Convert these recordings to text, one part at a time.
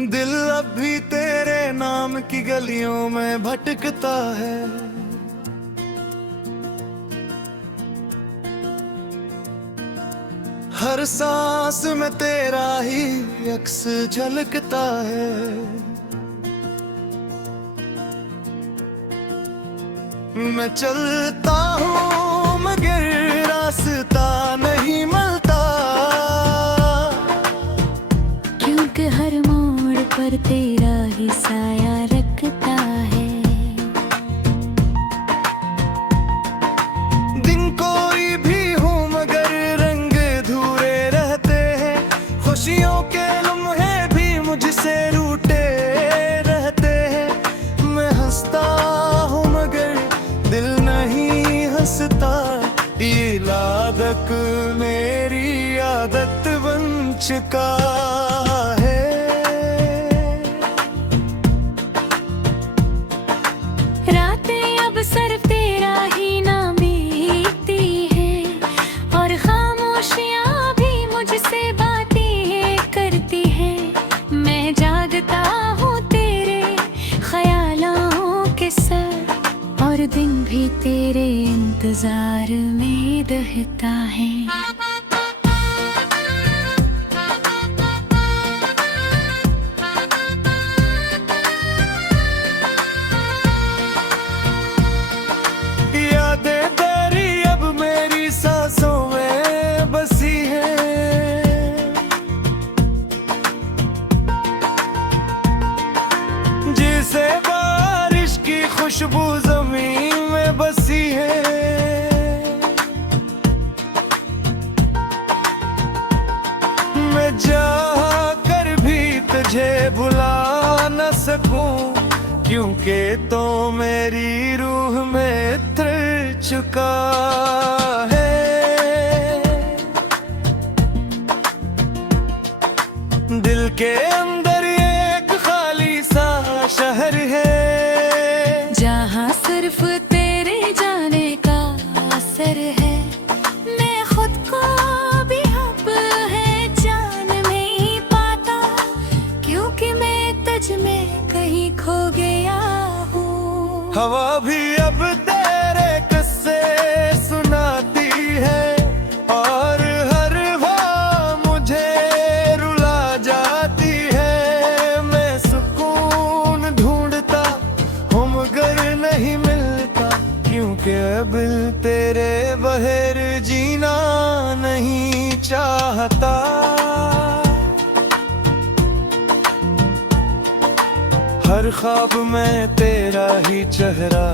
दिल अब भी तेरे नाम की गलियों में भटकता है। हर सांस में तेरा ही अक्स झलकता है। मैं चलता हूँ मगर रास्ता नहीं मिलता, क्योंकि हर मोड़ पर तेरा ही साया रखता है। दिन कोई भी हो मगर रंग धूरे रहते हैं, खुशियों के लम्हे भी मुझसे रूठे रहते हैं। मैं हंसता हूँ मगर दिल नहीं हंसता, ये लादक मेरी आदत बन चुका है। रातें अब सिर्फ तेरा ही नाम बीतती है, और खामोशियां भी मुझसे बातें करती है। मैं जागता हूँ तेरे ख्यालों के साथ, और दिन भी तेरे इंतजार में दहता है। यादें तेरी अब मेरी सांसों में बसी हैं, जिसे बारिश की खुशबू जमीन में बसी है। मैं चाह कर भी तुझे भुला न सकूं, क्योंकि तो मेरी रूह में उतर चुका है। दिल के अंदर एक खाली सा शहर है, जहाँ सिर्फ तेरे जाने का असर है। मैं खुद को भी अब है जान नहीं पाता, क्योंकि मैं तुझ में कहीं खो गया हूँ। हवा भी अब तेरे किस्से सुनाती है, और हर बार मुझे रुला जाती है। मैं सुकून ढूंढता हूँ मगर नहीं मिलता, क्योंकि अब तेरे बगैर जीना नहीं चाहता। हर ख्वाब में तेरा ही चेहरा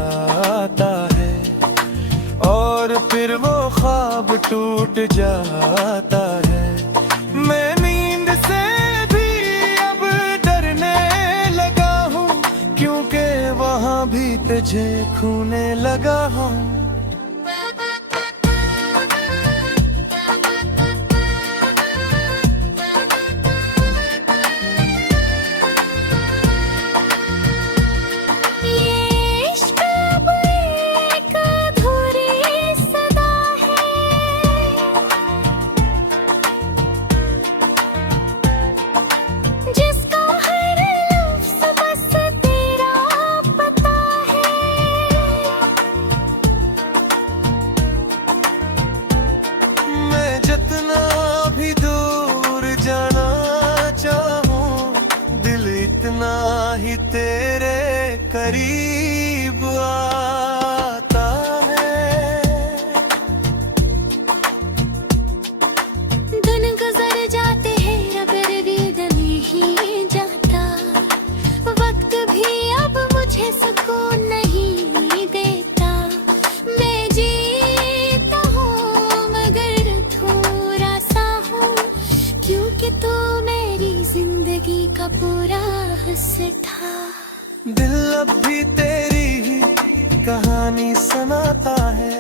आता है, और फिर वो ख्वाब टूट जाता है। मैं नींद से भी अब डरने लगा हूँ, क्योंकि वहाँ भी तुझे खोने लगा हूँ। ये इश्क अब एक अधूरी सदा है, जिसका हर लफ्ज़ बस तेरा पता है। मैं जितना भी दूर जाना चाहूं, दिल इतना ही तेरे करीब आता है। दिन गुजर जाते हैं मगर दिल नहीं जाता, वक्त भी अब मुझे सुकून नहीं देता। मैं जीता हूँ मगर थोड़ा सा हूँ, क्योंकि तू मेरी जिंदगी का पूरा हिस्सा था। दिल अब भी तेरी ही कहानी सुनाता है,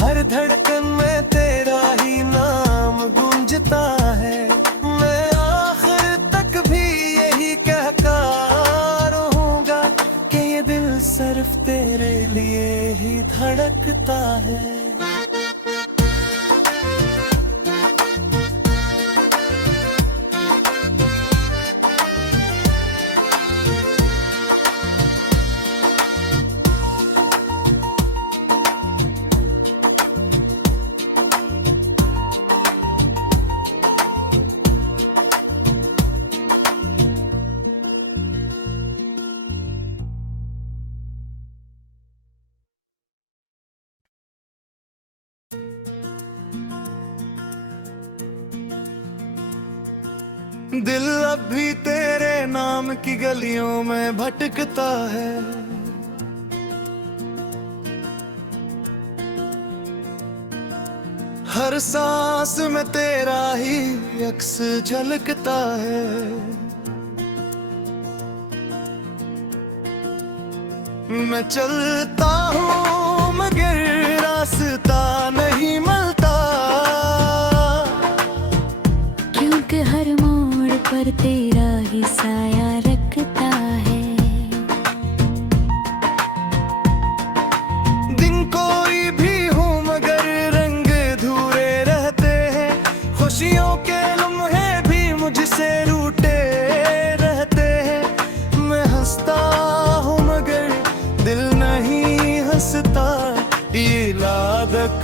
हर धड़कन में तेरा ही नाम गूंजता है। मैं आखिर तक भी यही कहता रहूंगा कि ये दिल सिर्फ तेरे लिए ही धड़कता है। दिल अब भी तेरे नाम की गलियों में भटकता है। हर सांस में तेरा ही अक्स झलकता है। मैं चलता हूँ मगर रास्ता नहीं मिलता, क्योंकि हर मोड़ पर तेरा ही साया रखता है। दिन कोई भी हो मगर रंग धूरे रहते हैं, खुशियों के लम्हे भी मुझसे रूठे रहते हैं। मैं हंसता हूँ मगर दिल नहीं हंसता, ये लादक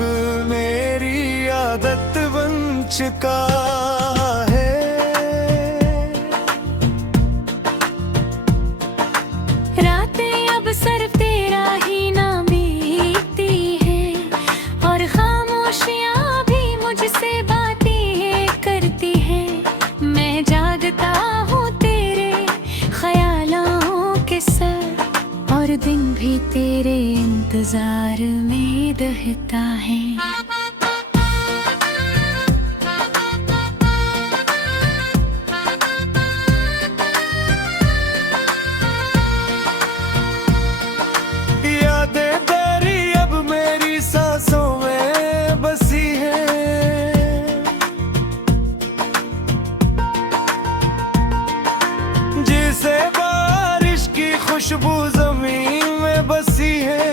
मेरी आदत बन चुका है। रातें अब सिर्फ तेरा ही नाम बीतती है, और खामोशियां भी मुझसे बातें करती है। मैं जागता हूँ तेरे ख्यालों के साथ, और दिन भी तेरे इंतजार में दहता है। यादें तेरी अब मेरी सांसों में बसी हैं, जिसे बारिश की खुशबू जमीन में बसी है।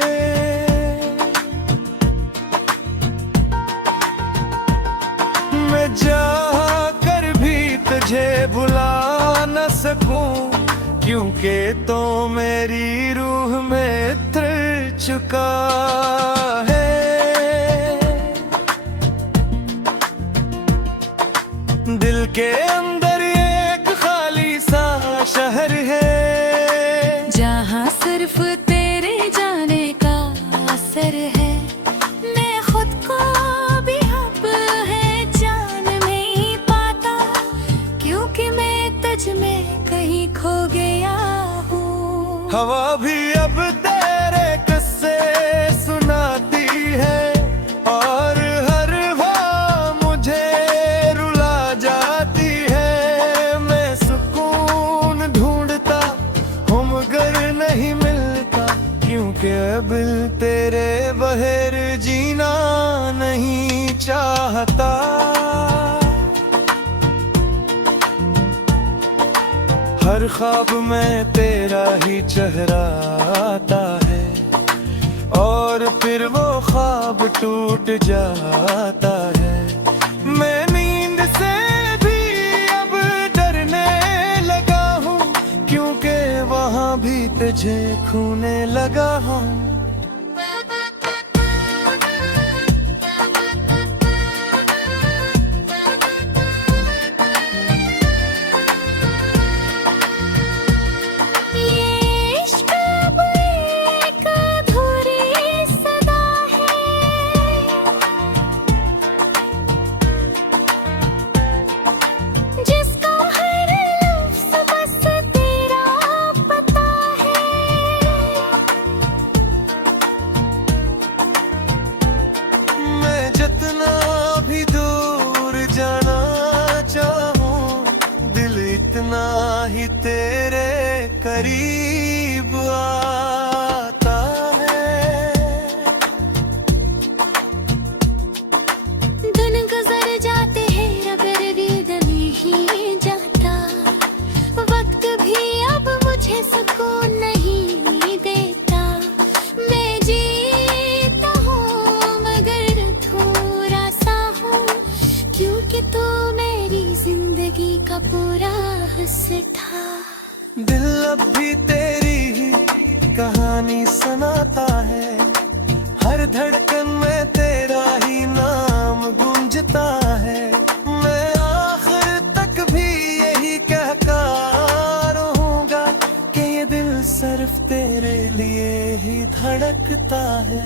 मैं चाह कर भी तुझे भुला न सकूं, क्योंकि तो मेरी रूह में उतर चुका है। दिल के अंदर एक खाली सा शहर है, जहाँ सिर्फ तेरे जाने का असर है। मैं खुद को भी अब है जान नहीं पाता, क्योंकि मैं तुझ में कहीं खो गया हूँ। हवा भी अब तेरे किस्से सुनाती है, और हर बार मुझे रुला जाती है। मैं सुकून ढूंढता हूँ मगर नहीं मिलता, क्योंकि अब तेरे बगैर जीना नहीं चाहता। हर ख्वाब में तेरा ही चेहरा आता है, और फिर वो ख्वाब टूट जाता है। मैं नींद से भी अब डरने लगा हूँ, क्योंकि वहाँ भी तुझे खोने लगा हूँ। ये इश्क अब एक अधूरी सदा है, जिसका हर लफ्ज़ बस तेरा पता है। मैं जितना भी दूर जाना चाहूं, दिल इतना ही तेरे करीब आता है। दिन गुजर जाते हैं मगर दिल नहीं जाता, वक्त भी अब मुझे सुकून नहीं देता। मैं जीता हूँ मगर थोड़ा सा हूँ, क्योंकि तू मेरी जिंदगी का पूरा हिस्सा था। दिल अब भी तेरी ही कहानी सुनाता है, हर धड़कन में तेरा ही नाम गूंजता है। मैं आखिर तक भी यही कहता रहूंगा कि ये दिल सिर्फ तेरे लिए ही धड़कता है।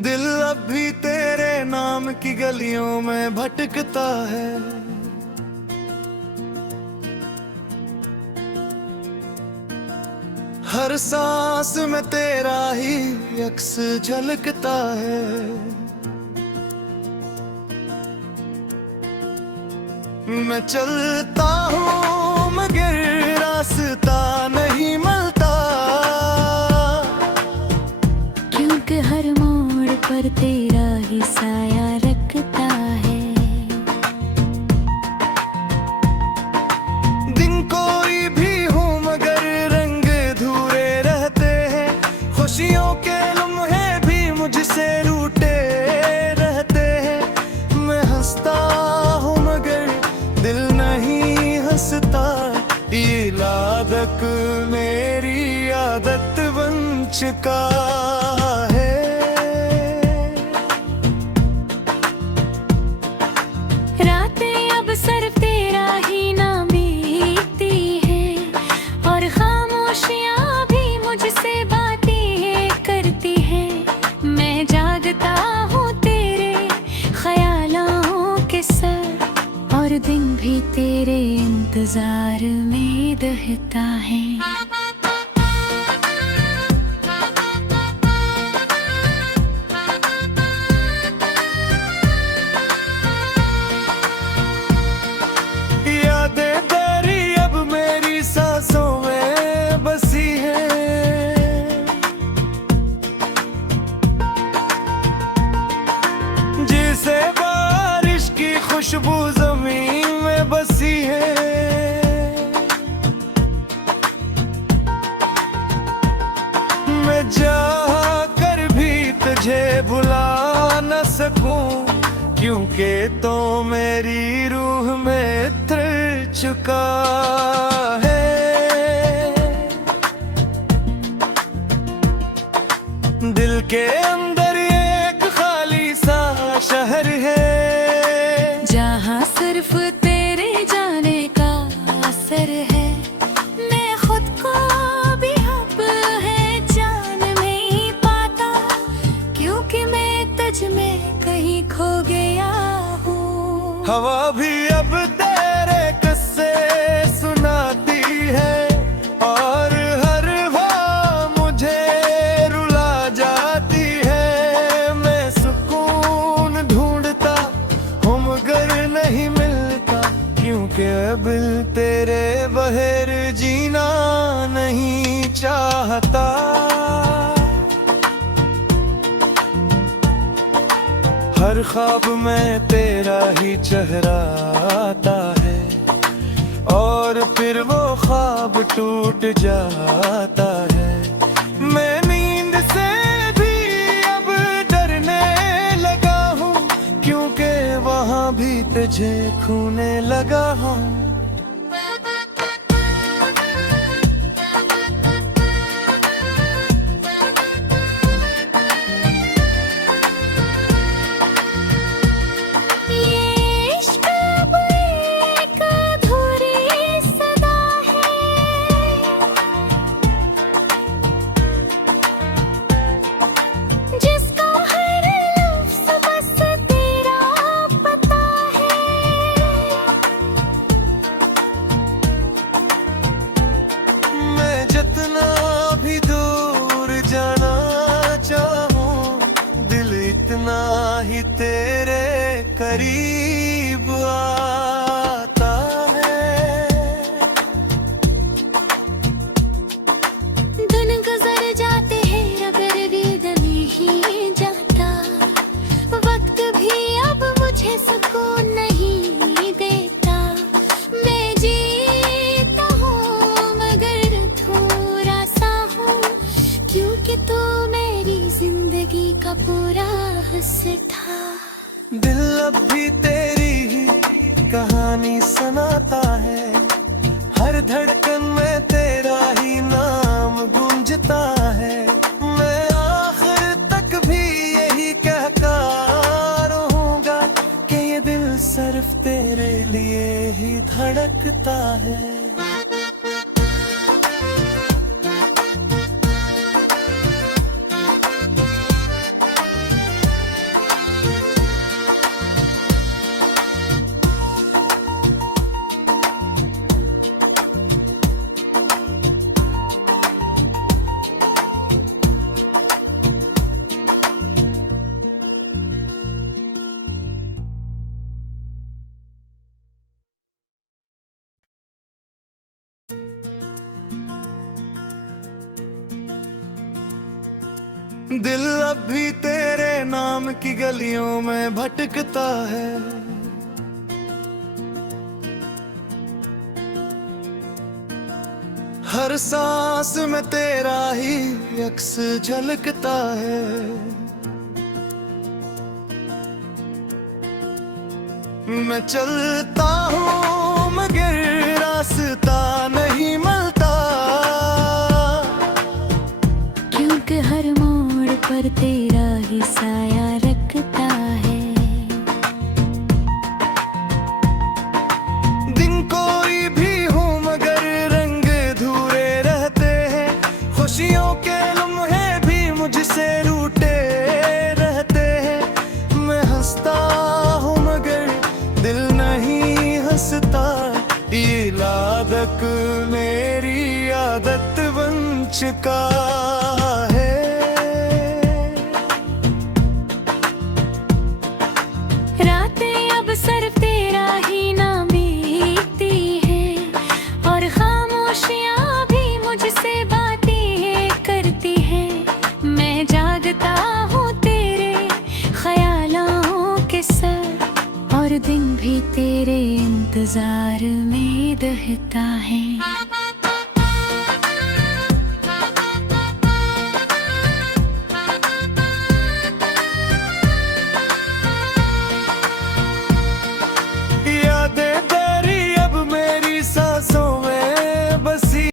दिल अब भी तेरे नाम की गलियों में भटकता है। हर सांस में तेरा ही अक्स झलकता है। मैं चलता हूँ मगर रास्ता नहीं मिलता, क्योंकि हर मोड़ पर तेरा ही साया रखता है। दिन कोई भी हो मगर रंग धूरे रहते हैं, खुशियों के लम्हे भी मुझसे रूठे रहते हैं। मैं हंसता हूँ मगर दिल नहीं हंसता, ये लादक मेरी आदत बन चुका है। रातें अब सिर्फ तेरा ही नाम बीतती है, और खामोशियां भी मुझसे बातें करती है। मैं जागता हूँ तेरे ख्यालों के साथ, और दिन भी तेरे इंतजार में दहता है। यादें तेरी अब मेरी सांसों में बसी हैं, जिसे बारिश की खुशबू जमीन में बसी है। मैं चाह कर भी तुझे भुला न सकूं, क्योंकि तो मेरी रूह में उतर चुका है। दिल के अंदर एक खाली सा शहर है, जहाँ सिर्फ तेरे जाने का असर है। मैं खुद को भी अब है जान नहीं पाता, क्योंकि मैं तुझ में कहीं खो गया हूँ। हवा भी अब तेरे किस्से सुनाती है, और हर बार मुझे रुला जाती है। मैं सुकून ढूंढता हूँ मगर नहीं मिलता, क्योंकि अब तेरे बगैर जीना नहीं चाहता। हर ख्वाब में तेरा ही चेहरा आता है, और फिर वो ख्वाब टूट जाता है। मैं नींद से भी अब डरने लगा हूँ, क्योंकि वहाँ भी तुझे खोने लगा हूँ। ये इश्क अब एक अधूरी सदा है, जिसका हर लफ्ज़ बस तेरा पता है। मैं जितना भी दूर जाना चाहूं, दिल इतना ही तेरे करीब आता है। दिन गुजर जाते हैं अगर दिल नहीं जाता, वक्त भी अब मुझे सुकून नहीं देता। मैं जीता हूँ मगर थोड़ा सा हूँ, क्योंकि तू मेरी जिंदगी का पूरा हिस्सा था। दिल अब भी तेरी ही कहानी सुनाता है, हर धड़कन में तेरा ही नाम गूंजता है। मैं आखिर तक भी यही कहता रहूंगा कि ये दिल सिर्फ तेरे लिए ही धड़कता है। दिल अब भी तेरे नाम की गलियों में भटकता है। हर सांस में तेरा ही अक्स झलकता है। मैं चलता हूँ मगर रास्ता नहीं मिलता, क्योंकि हर मोड़ पर तेरा ही साया रखता है। दिन कोई भी हो मगर रंग धूरे रहते हैं, खुशियों के लम्हे भी मुझसे रूठे रहते हैं। मैं हंसता हूँ मगर दिल नहीं हंसता, ये लादक मेरी आदत बन चुका है। रातें अब सिर्फ तेरा ही नाम बीतती है, और खामोशियां भी मुझसे बातें करती है। मैं जागता हूँ तेरे ख्यालों के साथ, और दिन भी तेरे इंतजार में दहता है।